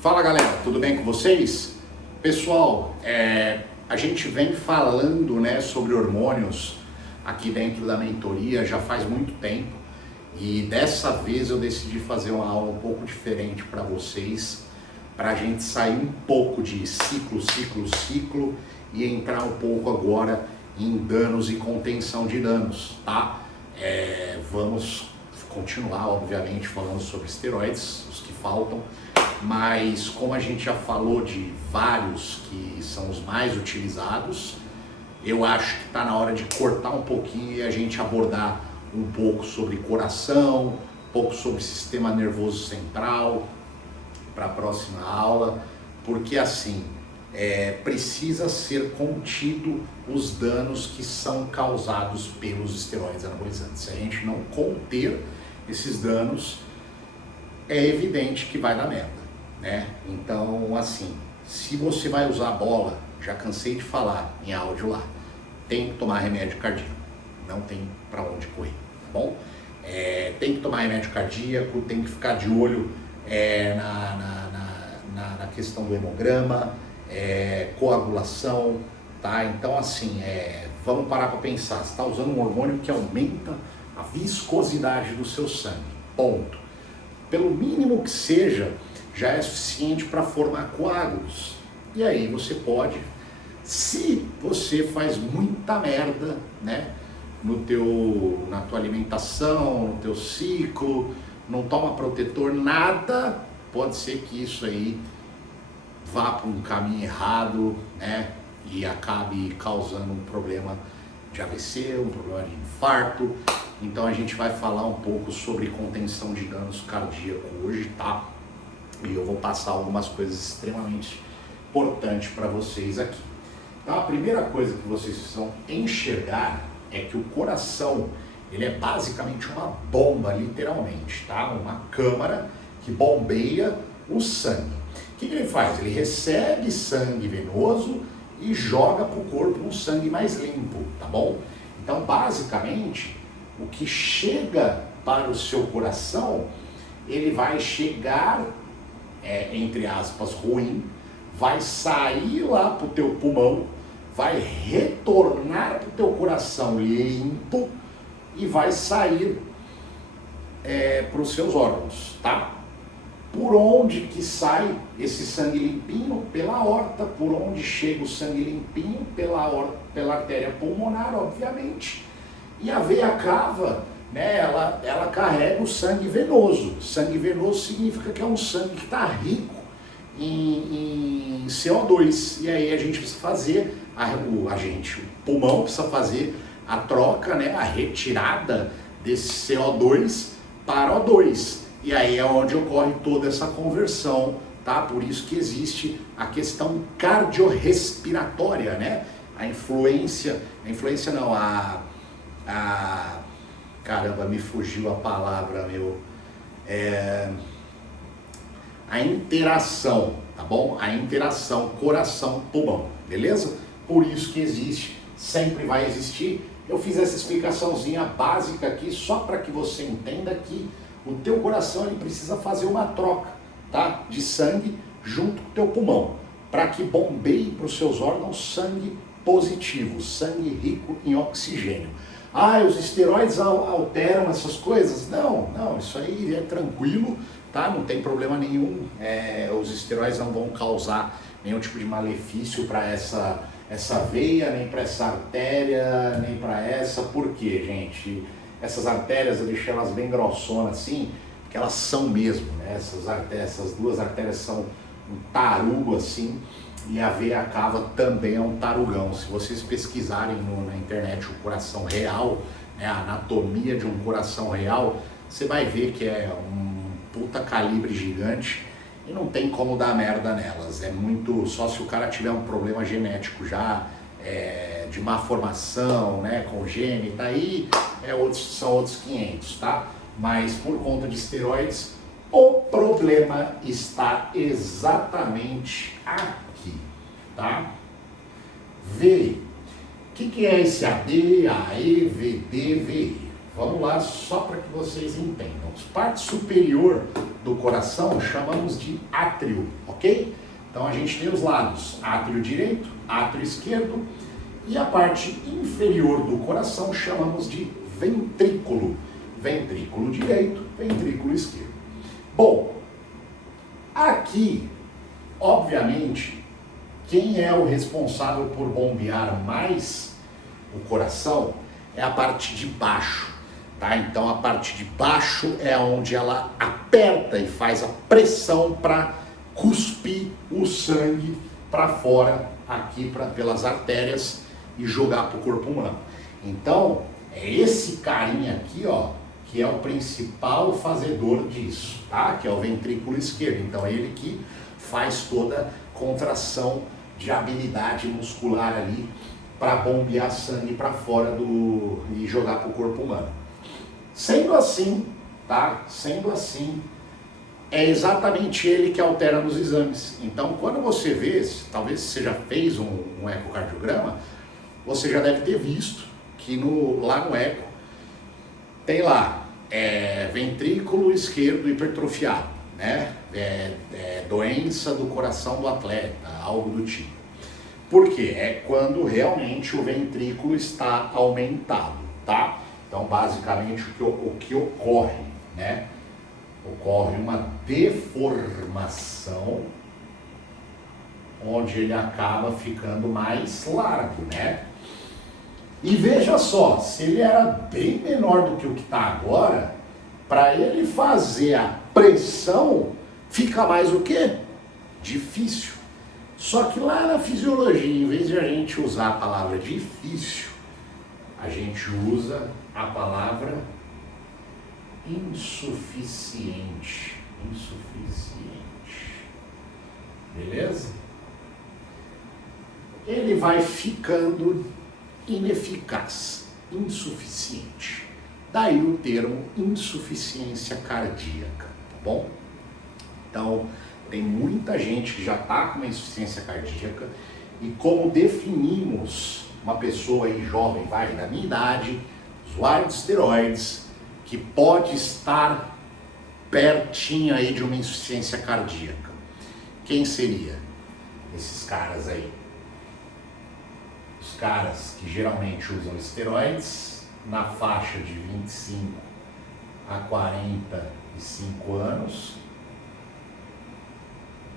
Fala galera, tudo bem com vocês? Pessoal, a gente vem falando, né, sobre hormônios aqui dentro da mentoria já faz muito tempo e dessa vez eu decidi fazer uma aula um pouco diferente para vocês, para a gente sair um pouco de ciclo e entrar um pouco agora em danos e contenção de danos, tá? Vamos continuar, obviamente, falando sobre esteroides, os que faltam, mas como a gente já falou de vários que são os mais utilizados, eu acho que está na hora de cortar um pouquinho e a gente abordar um pouco sobre coração, um pouco sobre sistema nervoso central para a próxima aula, porque assim, precisa ser contido os danos que são causados pelos esteroides anabolizantes. Se a gente não conter esses danos, é evidente que vai dar merda, né? Então, assim, se você vai usar a bola, já cansei de falar em áudio lá, tem que tomar remédio cardíaco, não tem para onde correr, tá bom? Tem que tomar remédio cardíaco, tem que ficar de olho na questão do hemograma, coagulação, tá? Então, assim, vamos parar para pensar, você está usando um hormônio que aumenta a viscosidade do seu sangue, ponto. Pelo mínimo que seja, já é suficiente para formar coágulos. E aí você pode, se você faz muita merda, né, na tua alimentação, no teu ciclo, não toma protetor, nada, pode ser que isso aí vá para um caminho errado, né, e acabe causando um problema de AVC, um problema de infarto. Então a gente vai falar um pouco sobre contenção de danos cardíacos hoje, tá? E eu vou passar algumas coisas extremamente importantes para vocês aqui. Então a primeira coisa que vocês precisam enxergar é que o coração, ele é basicamente uma bomba, literalmente, tá? Uma câmara que bombeia o sangue. O que ele faz? Ele recebe sangue venoso e joga para o corpo um sangue mais limpo, tá bom? Então basicamente, o que chega para o seu coração, ele vai chegar, entre aspas, ruim, vai sair lá para o teu pulmão, vai retornar para o teu coração limpo e vai sair para os seus órgãos, tá? Por onde que sai esse sangue limpinho? Pela aorta. Por onde chega o sangue limpinho? Pela artéria pulmonar, obviamente. E a veia cava, né, ela carrega o sangue venoso. Sangue venoso significa que é um sangue que está rico em CO2. E aí a gente precisa fazer, o pulmão precisa fazer a troca, né, a retirada desse CO2 para O2. E aí é onde ocorre toda essa conversão, tá? Por isso que existe a questão cardiorrespiratória, né? Caramba, me fugiu a palavra, a interação, tá bom? A interação coração-pulmão, beleza? Por isso que existe, sempre vai existir. Eu fiz essa explicaçãozinha básica aqui, só para que você entenda que o teu coração, ele precisa fazer uma troca, tá? De sangue junto com o teu pulmão, para que bombeie para os seus órgãos sangue positivo, sangue rico em oxigênio. Os esteroides alteram essas coisas? Não, isso aí é tranquilo, tá? Não tem problema nenhum. Os esteroides não vão causar nenhum tipo de malefício para essa veia, nem para essa artéria, nem para essa. Por quê, gente? Essas artérias eu deixei elas bem grossonas assim, porque elas são mesmo, né? Essas duas artérias são um tarugo assim, e a veia cava também é um tarugão. Se vocês pesquisarem na internet o coração real, né, a anatomia de um coração real, você vai ver que é um puta calibre gigante e não tem como dar merda nelas. É muito, só se o cara tiver um problema genético já, de má formação, né, congênita, aí são outros 500, tá? Mas por conta de esteroides, o problema está exatamente aqui, tá? V. O que é esse AD, AE, VD, VE? Vamos lá, só para que vocês entendam. A parte superior do coração chamamos de átrio, ok? Então a gente tem os lados, átrio direito, átrio esquerdo, e a parte inferior do coração chamamos de ventrículo. Ventrículo direito, ventrículo esquerdo. Bom, aqui, obviamente, quem é o responsável por bombear mais o coração é a parte de baixo, tá? Então a parte de baixo é onde ela aperta e faz a pressão para cuspir o sangue para fora, aqui pelas artérias e jogar para o corpo humano. Então, é esse carinha aqui, ó, que é o principal fazedor disso, tá? Que é o ventrículo esquerdo. Então, é ele que faz toda a contração de habilidade muscular ali para bombear sangue para fora e jogar para o corpo humano. Sendo assim, tá? Sendo assim, é exatamente ele que altera nos exames. Então, quando você vê, talvez você já fez um ecocardiograma, você já deve ter visto que lá no eco tem lá ventrículo esquerdo hipertrofiado, né? Doença do coração do atleta, algo do tipo. Por quê? É quando realmente o ventrículo está aumentado, tá? Então, basicamente, o que ocorre, né? Ocorre uma deformação onde ele acaba ficando mais largo, né? E veja só, se ele era bem menor do que o que está agora, para ele fazer a pressão, fica mais o quê? Difícil. Só que lá na fisiologia, em vez de a gente usar a palavra difícil, a gente usa a palavra insuficiente. Insuficiente. Beleza? Ele vai ficando ineficaz, insuficiente. Daí o termo insuficiência cardíaca, tá bom? Então, tem muita gente que já está com uma insuficiência cardíaca e como definimos uma pessoa aí jovem, vai, da minha idade, usuário de esteroides, que pode estar pertinho aí de uma insuficiência cardíaca. Quem seria esses caras aí? Os caras que geralmente usam esteroides na faixa de 25 a 45 anos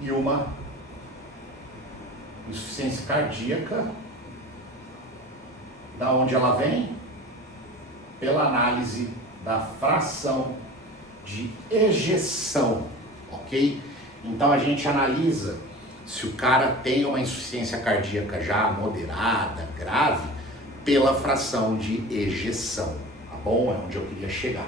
e uma insuficiência cardíaca, da onde ela vem? Pela análise da fração de ejeção, ok? Então a gente analisa se o cara tem uma insuficiência cardíaca já moderada, grave, pela fração de ejeção, tá bom? É onde eu queria chegar.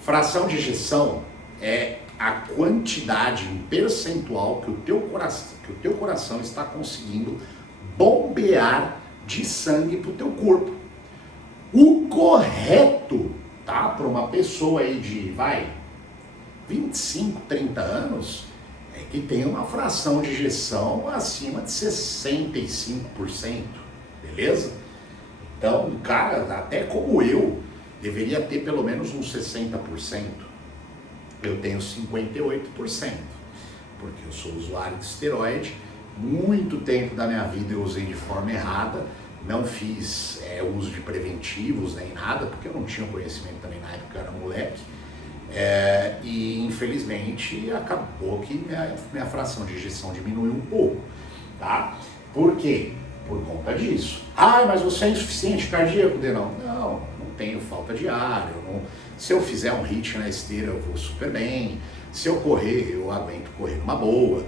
Fração de ejeção é a quantidade em percentual que o teu coração está conseguindo bombear de sangue para o teu corpo. O correto, tá? Para uma pessoa aí de, 25, 30 anos, é que tem uma fração de ejeção acima de 65%, beleza? Então, o cara, até como eu, deveria ter pelo menos uns 60%. Eu tenho 58%, porque eu sou usuário de esteroide. Muito tempo da minha vida eu usei de forma errada, não fiz uso de preventivos nem nada, porque eu não tinha conhecimento também na época, eu era moleque. E infelizmente acabou que minha fração de ejeção diminuiu um pouco, tá? Por quê? Por conta disso. Ah, mas você é insuficiente cardíaco, Denão? Não tenho falta de ar, se eu fizer um HIIT na esteira eu vou super bem, se eu correr eu aguento correr numa boa.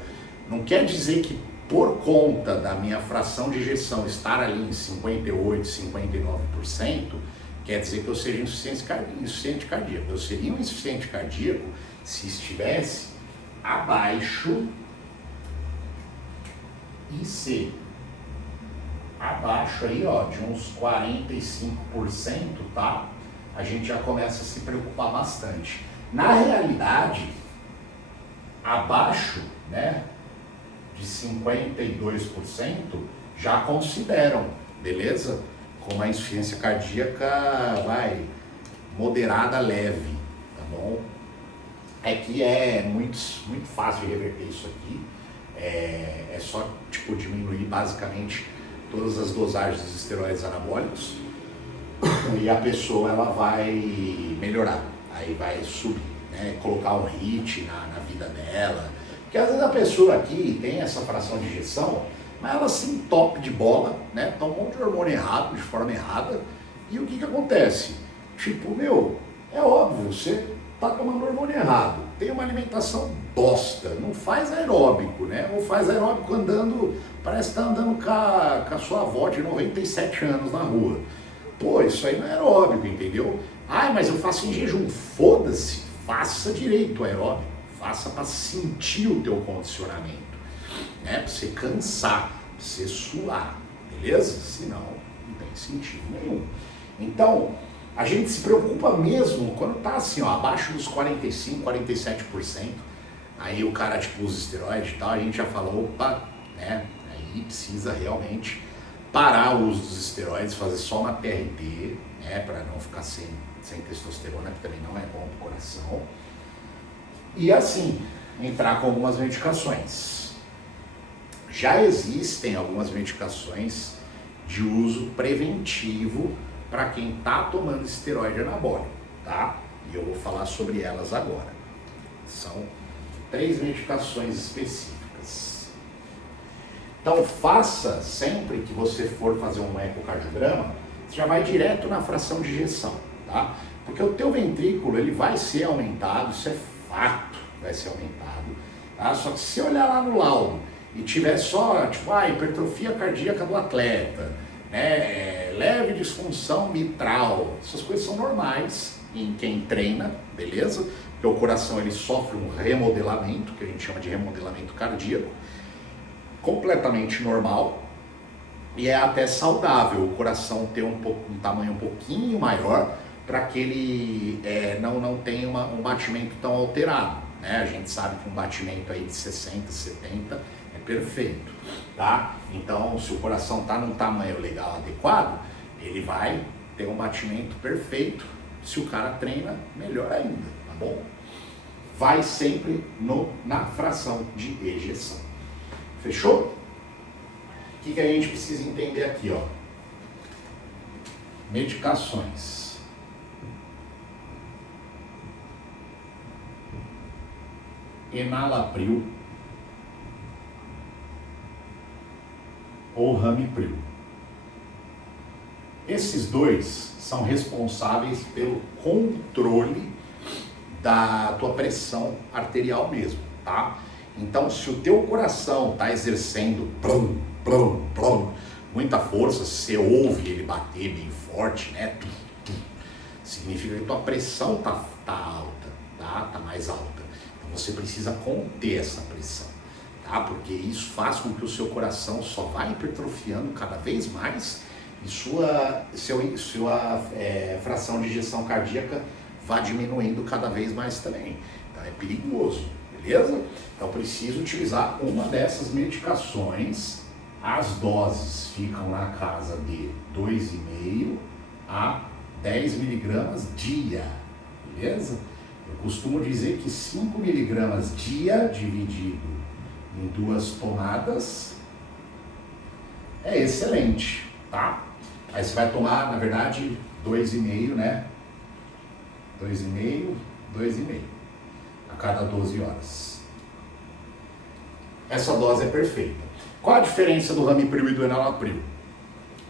Não quer dizer que por conta da minha fração de ejeção estar ali em 58%, 59%, quer dizer que eu seja insuficiente cardíaco. Eu seria um insuficiente cardíaco se estivesse abaixo IC. Abaixo aí, ó, de uns 45%, tá? A gente já começa a se preocupar bastante. Na realidade, abaixo, né, de 52% já consideram, beleza? Com uma insuficiência cardíaca, moderada leve, tá bom? É que é muito fácil de reverter isso aqui, é só tipo diminuir basicamente todas as dosagens dos esteroides anabólicos e a pessoa ela vai melhorar, aí vai subir, né? Colocar um HIIT na vida dela, porque às vezes a pessoa aqui tem essa fração de injeção, mas ela se entope de bola, né? Toma um monte de hormônio errado, de forma errada, e o que acontece? Tipo, é óbvio, você tá tomando hormônio errado, tem uma alimentação bosta, não faz aeróbico, né? Ou faz aeróbico andando, parece que tá andando com a sua avó de 97 anos na rua. Pô, isso aí não é aeróbico, entendeu? Ah, mas eu faço em jejum. Foda-se, faça direito o aeróbico, faça para sentir o teu condicionamento, né? Para você cansar, para você suar, beleza? Senão, não tem sentido nenhum. Então, a gente se preocupa mesmo quando tá assim, ó, abaixo dos 45%, 47%. Aí o cara, tipo, usa esteroide e tal, a gente já falou, opa, né? Aí precisa realmente parar o uso dos esteroides, fazer só uma PRT, né? Para não ficar sem testosterona, que também não é bom pro coração. E assim, entrar com algumas medicações. Já existem algumas medicações de uso preventivo para quem está tomando esteroide anabólico, tá? E eu vou falar sobre elas agora. São 3 medicações específicas. Então faça, sempre que você for fazer um ecocardiograma, você já vai direto na fração de ejeção, tá? Porque o teu ventrículo, ele vai ser aumentado, isso é fato, vai ser aumentado, tá? Só que se você olhar lá no laudo e tiver só, tipo, hipertrofia cardíaca do atleta, né, leve disfunção mitral, essas coisas são normais em quem treina, beleza? Porque o coração ele sofre um remodelamento, que a gente chama de remodelamento cardíaco, completamente normal, e é até saudável o coração ter um tamanho um pouquinho maior para que ele não tenha um batimento tão alterado, né? A gente sabe que um batimento aí de 60, 70 é perfeito, tá? Então, se o coração está num tamanho legal, adequado, ele vai ter um batimento perfeito. Se o cara treina, melhor ainda, tá bom? Vai sempre na fração de ejeção. Fechou? O que a gente precisa entender aqui, ó? Medicações. Enalapril ou Ramipril. Esses dois são responsáveis pelo controle da tua pressão arterial mesmo, tá? Então, se o teu coração está exercendo muita força, você ouve ele bater bem forte, né? Significa que a tua pressão tá alta, tá mais alta. Então, você precisa conter essa pressão, tá? Porque isso faz com que o seu coração só vá hipertrofiando cada vez mais e sua fração de ejeção cardíaca vá diminuindo cada vez mais também. Então, é perigoso. Beleza? Então preciso utilizar uma dessas medicações. As doses ficam na casa de 2,5 a 10 miligramas dia. Beleza? Eu costumo dizer que 5 miligramas dia dividido em 2 tomadas é excelente, tá? Aí você vai tomar, na verdade, 2,5, né? 2,5 a cada 12 horas. Essa dose é perfeita. Qual a diferença do Ramipril e do Enalapril?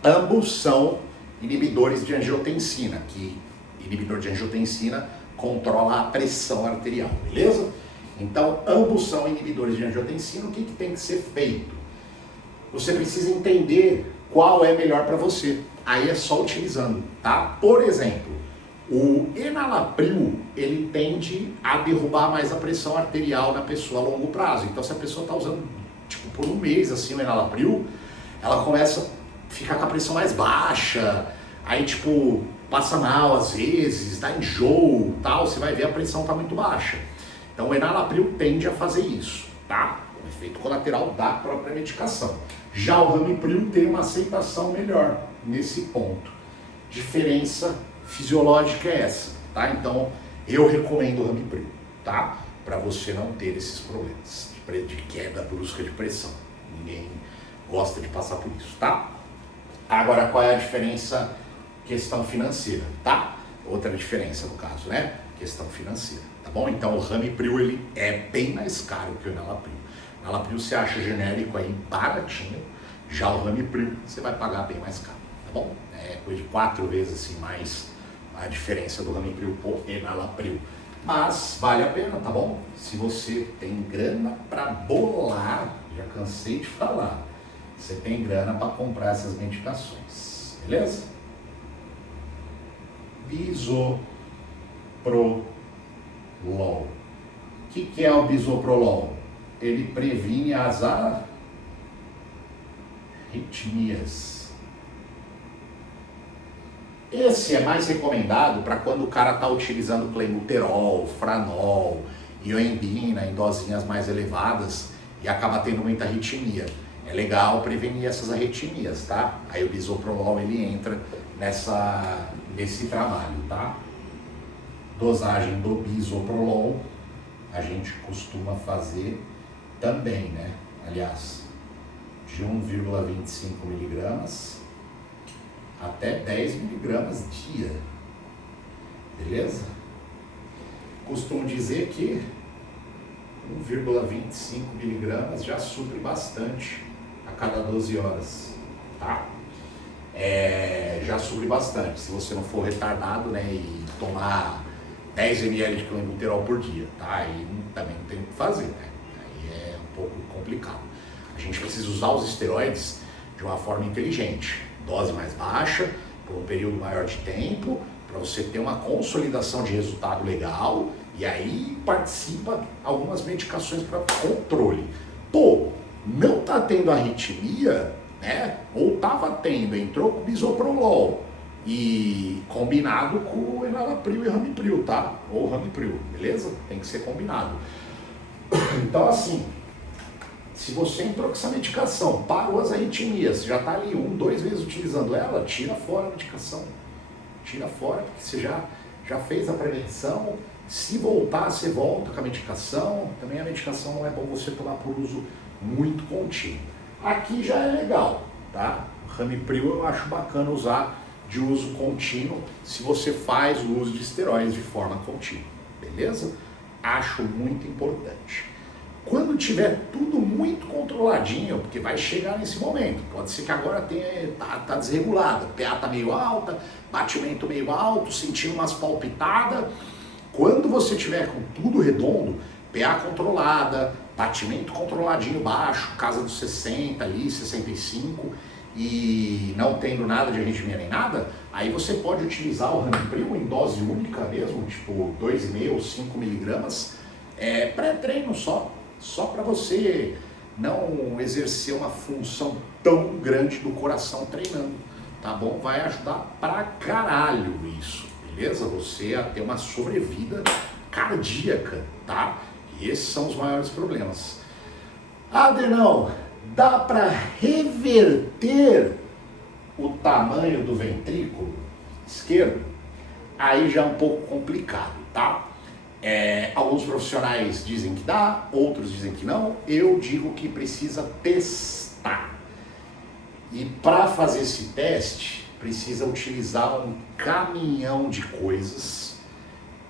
Ambos são inibidores de angiotensina, que inibidor de angiotensina controla a pressão arterial, beleza? Então, ambos são inibidores de angiotensina. O que tem que ser feito? Você precisa entender qual é melhor para você. Aí é só utilizando, tá? Por exemplo, o Enalapril, ele tende a derrubar mais a pressão arterial da pessoa a longo prazo. Então, se a pessoa está usando, tipo, por um mês, assim, o Enalapril, ela começa a ficar com a pressão mais baixa, aí, tipo, passa mal às vezes, dá enjoo, tal, você vai ver a pressão tá muito baixa. Então, o Enalapril tende a fazer isso, tá? O efeito colateral da própria medicação. Já o Ramipril tem uma aceitação melhor nesse ponto. Diferença fisiológica é essa, tá? Então, eu recomendo o Ramipril, tá? Para você não ter esses problemas de queda brusca de pressão. Ninguém gosta de passar por isso, tá? Agora, qual é a diferença? Questão financeira, tá? Outra diferença no caso, né? Questão financeira, tá bom? Então, o Ramipril, ele é bem mais caro que o Enalapril. O Enalapril você acha genérico aí baratinho, já o Ramipril você vai pagar bem mais caro, tá bom? É coisa de 4 vezes assim mais a diferença do Ramipril pro Enalapril. Mas vale a pena, tá bom? Se você tem grana para bolar, já cansei de falar, você tem grana para comprar essas medicações, beleza? Bisoprolol. O que é o bisoprolol? Ele previne as arritmias. Esse é mais recomendado para quando o cara está utilizando clenbuterol, franol, ioembina em dosinhas mais elevadas e acaba tendo muita arritmia. É legal prevenir essas arritmias, tá? Aí o bisoprolol ele entra nesse trabalho, tá? Dosagem do bisoprolol a gente costuma fazer também, né? Aliás, de 1,25 miligramas até 10 miligramas dia, beleza? Costumo dizer que 1,25 miligramas já supre bastante a cada 12 horas, tá? Já supre bastante, se você não for retardado, né, e tomar 10 ml de clenbuterol por dia, tá? Aí também não tem o que fazer, né? Aí é um pouco complicado. A gente precisa usar os esteroides de uma forma inteligente. Dose mais baixa, por um período maior de tempo, para você ter uma consolidação de resultado legal, e aí participa algumas medicações para controle. Pô, não tá tendo arritmia, né? Ou tava tendo, entrou com bisoprolol e combinado com o Enalapril e Ramipril, tá? Ou Ramipril, beleza? Tem que ser combinado. Então assim, se você entrou com essa medicação, parou as arritmias, já está ali 1, 2 vezes utilizando ela, tira fora a medicação. Tira fora, porque você já fez a prevenção. Se voltar, você volta com a medicação. Também a medicação não é bom você tomar por uso muito contínuo. Aqui já é legal, tá? O Ramipril eu acho bacana usar de uso contínuo se você faz o uso de esteroides de forma contínua, beleza? Acho muito importante. Quando tiver tudo muito controladinho, porque vai chegar nesse momento, pode ser que agora tá desregulado, PA tá meio alta, batimento meio alto, sentindo umas palpitadas. Quando você tiver com tudo redondo, PA controlada, batimento controladinho baixo, casa dos 60 ali, 65, e não tendo nada de arritmia nem nada, aí você pode utilizar o Ramipril em dose única mesmo, tipo 2,5 ou 5 miligramas, pré-treino só para você não exercer uma função tão grande do coração treinando, tá bom? Vai ajudar pra caralho isso, beleza? Você a ter uma sobrevida cardíaca, tá? E esses são os maiores problemas. Adenão, dá para reverter o tamanho do ventrículo esquerdo? Aí já é um pouco complicado, tá? Alguns profissionais dizem que dá, outros dizem que não. Eu digo que precisa testar. E para fazer esse teste, precisa utilizar um caminhão de coisas,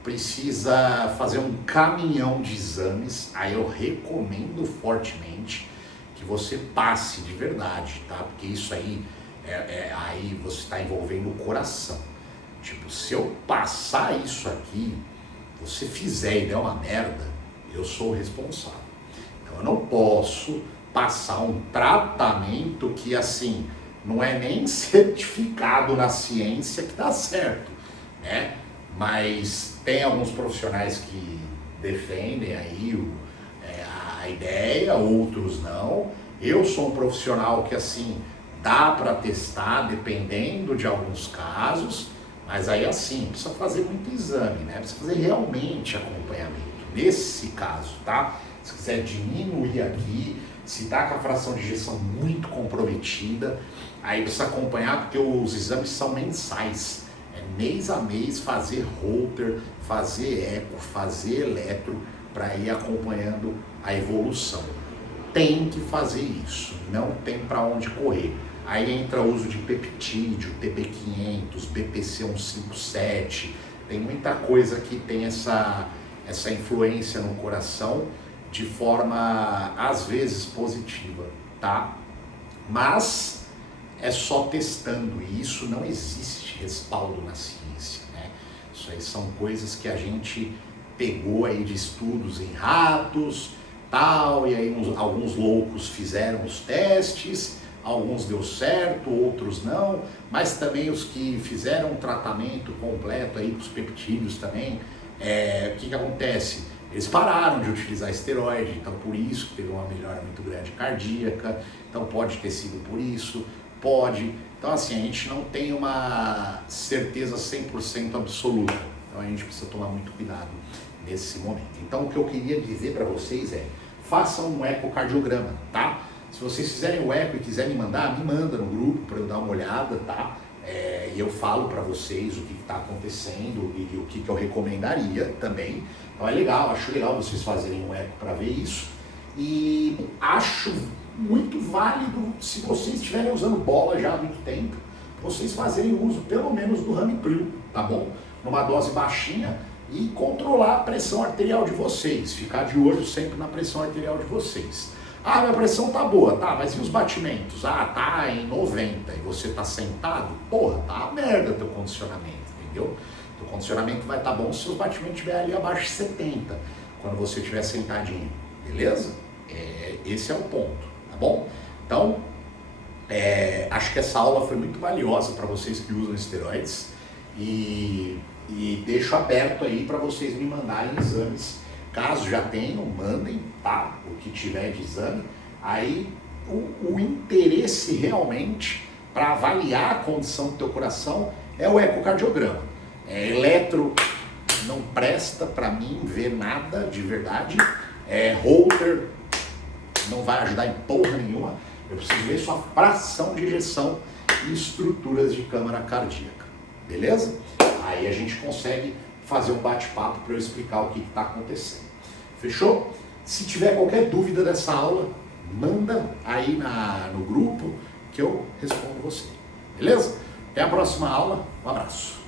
precisa fazer um caminhão de exames. Aí eu recomendo fortemente que você passe de verdade, tá? Porque isso aí, aí você está envolvendo o coração. Tipo, se eu passar isso aqui, você fizer e der uma merda, eu sou o responsável. Então eu não posso passar um tratamento que assim, não é nem certificado na ciência que dá certo, né? Mas tem alguns profissionais que defendem aí a ideia, outros não. Eu sou um profissional que assim, dá para testar dependendo de alguns casos, mas aí assim, precisa fazer muito exame, né? Precisa fazer realmente acompanhamento. Nesse caso, tá? Se quiser diminuir aqui, se tá com a fração de ejeção muito comprometida, aí precisa acompanhar porque os exames são mensais. É mês a mês fazer Holter, fazer eco, fazer eletro, para ir acompanhando a evolução. Tem que fazer isso, não tem para onde correr. Aí entra o uso de peptídeo, TB500, BPC 157, tem muita coisa que tem essa influência no coração de forma, às vezes, positiva, tá? Mas é só testando, e isso não existe respaldo na ciência, né? Isso aí são coisas que a gente pegou aí de estudos em ratos, tal, e aí alguns loucos fizeram os testes, alguns deu certo, outros não, mas também os que fizeram um tratamento completo aí com os peptídeos também, o que acontece? Eles pararam de utilizar esteroide, então por isso que teve uma melhora muito grande cardíaca, então pode ter sido por isso, pode. Então assim, a gente não tem uma certeza 100% absoluta, então a gente precisa tomar muito cuidado nesse momento. Então o que eu queria dizer para vocês é, façam um ecocardiograma, tá? Se vocês fizerem o eco e quiserem me mandar, me manda no grupo para eu dar uma olhada, tá? E eu falo para vocês o que está acontecendo e o que eu recomendaria também. Então é legal, acho legal vocês fazerem um eco para ver isso. E acho muito válido, se vocês estiverem usando bola já há muito tempo, vocês fazerem uso pelo menos do Ramipril, tá bom? Numa dose baixinha e controlar a pressão arterial de vocês, ficar de olho sempre na pressão arterial de vocês. Ah, minha pressão tá boa, tá, mas e os batimentos? Ah, tá em 90 e você tá sentado? Porra, tá uma merda teu condicionamento, entendeu? Teu condicionamento vai estar bom se os batimentos estiverem ali abaixo de 70, quando você estiver sentadinho, beleza? Esse é o ponto, tá bom? Então, acho que essa aula foi muito valiosa para vocês que usam esteroides e deixo aberto aí para vocês me mandarem exames. Caso já tenham, mandem, tá? O que tiver de exame. Aí o interesse realmente para avaliar a condição do teu coração é o ecocardiograma. Eletro não presta para mim ver nada de verdade. Holter não vai ajudar em porra nenhuma. Eu preciso ver sua fração de ejeção e estruturas de câmara cardíaca. Beleza? Aí a gente consegue fazer um bate-papo para eu explicar o que está acontecendo. Fechou? Se tiver qualquer dúvida dessa aula, manda aí no grupo que eu respondo você. Beleza? Até a próxima aula. Um abraço.